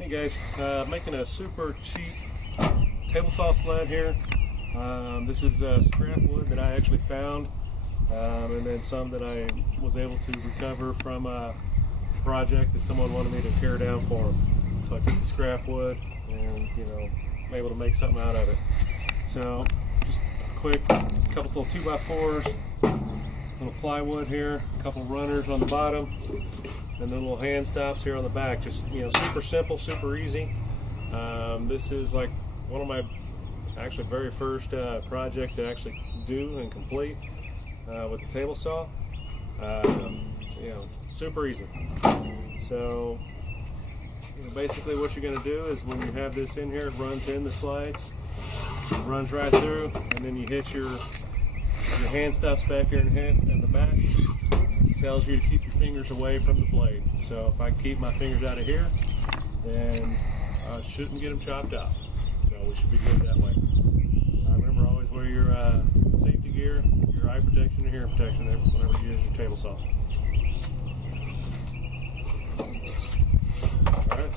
Hey guys, making a super cheap table saw sled here. This is scrap wood that I actually found, and then some that I was able to recover from a project that someone wanted me to tear down for them. So I took the scrap wood and, I'm able to make something out of it. So just quick, couple little 2x4s, little plywood here, a couple runners on the bottom, and then little hand stops here on the back. Just super simple, super easy. This is like one of my actually very first project to actually do and complete with the table saw. Super easy. So basically what you're going to do is when you have this in here, it runs in the slides, runs right through, and then you hit your hand stops back here in the back. It tells you to keep your fingers away from the blade. So if I keep my fingers out of here, then I shouldn't get them chopped off. So we should be good that way. Remember, always wear your safety gear, your eye protection, and hearing protection whenever you use your table saw. All right.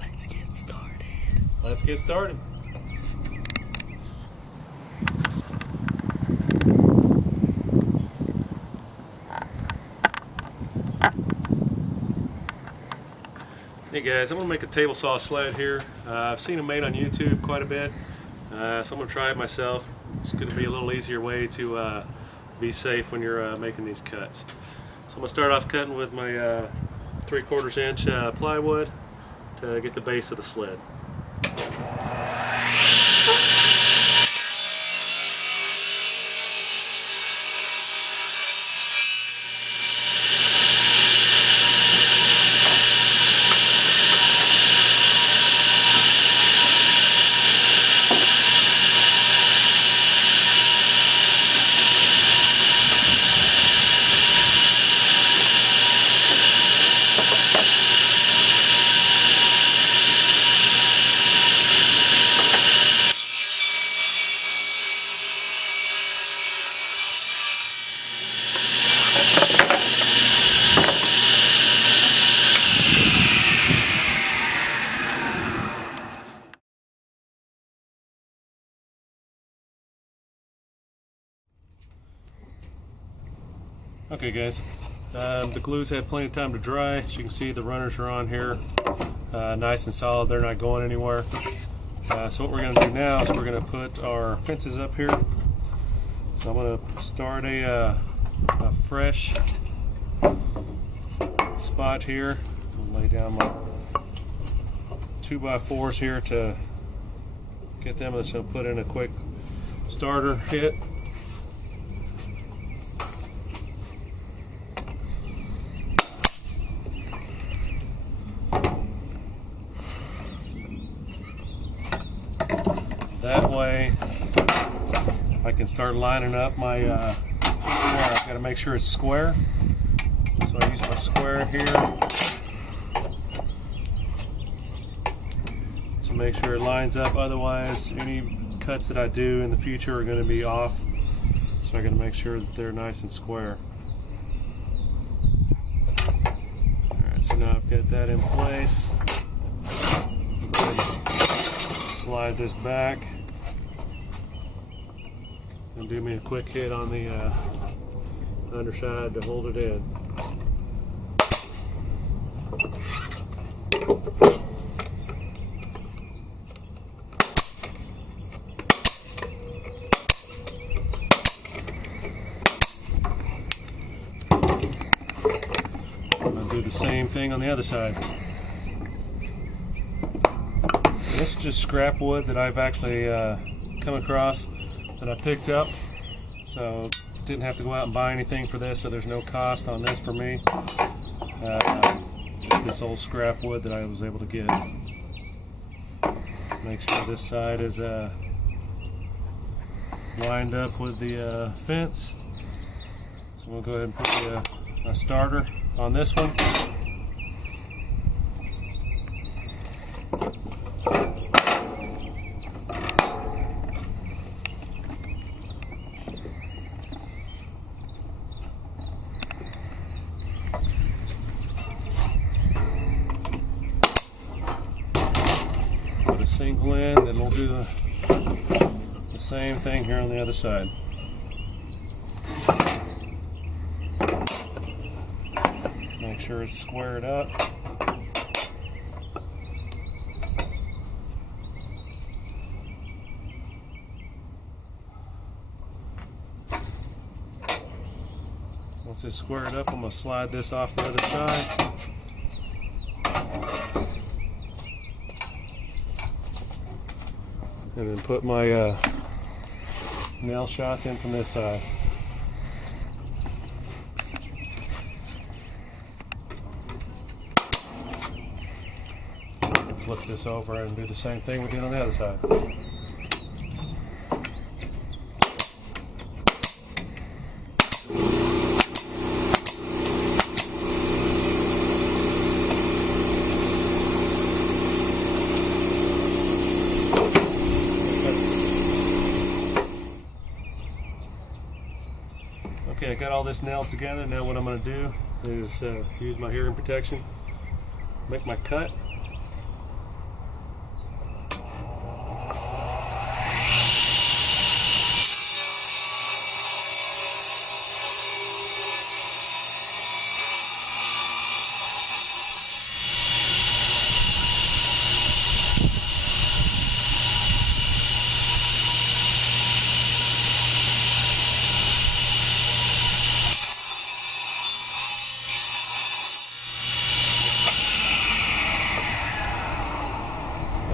Let's get started. Let's get started. Hey guys, I'm going to make a table saw sled here. I've seen them made on YouTube quite a bit, so I'm going to try it myself. It's going to be a little easier way to be safe when you're making these cuts. So I'm going to start off cutting with my 3/4 inch plywood to get the base of the sled. Okay guys, the glues had plenty of time to dry. As you can see, the runners are on here, nice and solid. They're not going anywhere. So what we're going to do now is we're going to put our fences up here. So I'm going to start a fresh spot here. I'll lay down my 2x4s here to get them. I'm just going to put in a quick starter hit. That way I can start lining up my square. I've got to make sure it's square. So I use my square here to make sure it lines up. Otherwise, any cuts that I do in the future are going to be off. So I got to make sure that they're nice and square. Alright, so now I've got that in place. Slide this back and do me a quick hit on the underside to hold it in. I'll do the same thing on the other side. This is just scrap wood that I've actually come across that I picked up, so didn't have to go out and buy anything for this, so there's no cost on this for me. Just this old scrap wood that I was able to get. Make sure this side is lined up with the fence. So we'll go ahead and put a starter on this one. single end, and we'll do the same thing here on the other side. Make sure it's squared up. Once it's squared up, I'm going to slide this off the other side. And then put my nail shots in from this side. Flip this over and do the same thing we did on the other side. Okay, I got all this nailed together. Now what I'm going to do is use my hearing protection, make my cut.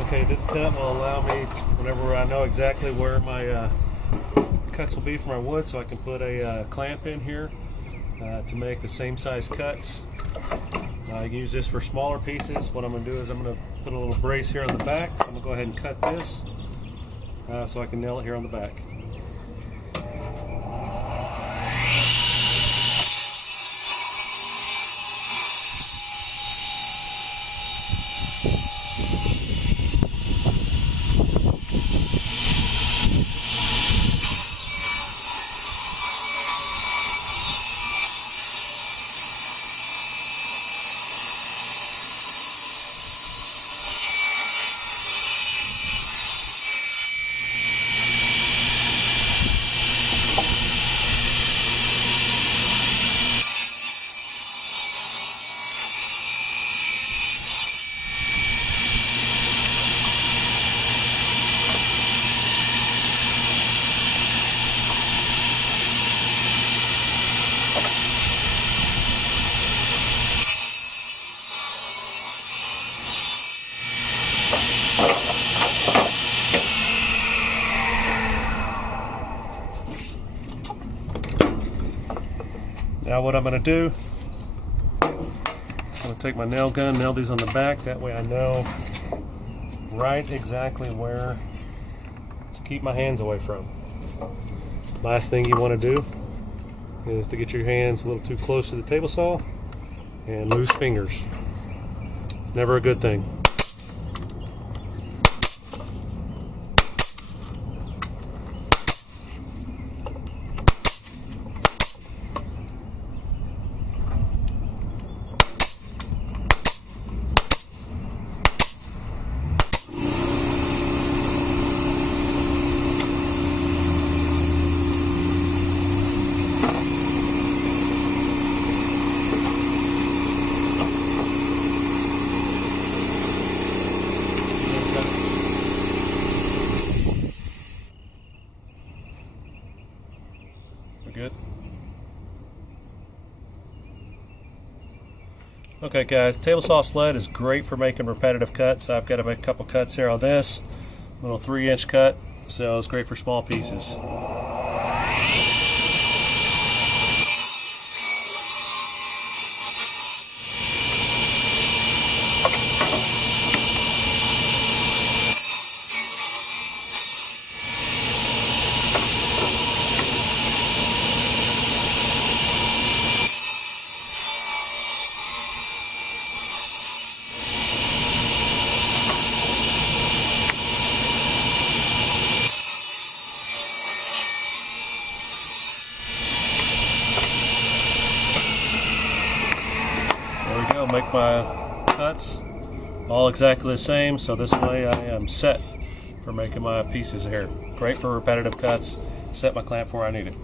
Okay, this cut will allow me, whenever I know exactly where my cuts will be for my wood, so I can put a clamp in here to make the same size cuts. I can use this for smaller pieces. What I'm going to do is I'm going to put a little brace here on the back, so I'm going to go ahead and cut this so I can nail it here on the back. Now what I'm going to do, I'm going to take my nail gun, nail these on the back, that way I know right exactly where to keep my hands away from. Last thing you want to do is to get your hands a little too close to the table saw and loose fingers. It's never a good thing. Good. Okay guys, table saw sled is great for making repetitive cuts. I've got to make a couple cuts here on this. Little 3-inch cut, so it's great for small pieces. Make my cuts all exactly the same, so this way I am set for making my pieces here. Great for repetitive cuts. Set my clamp where I need it.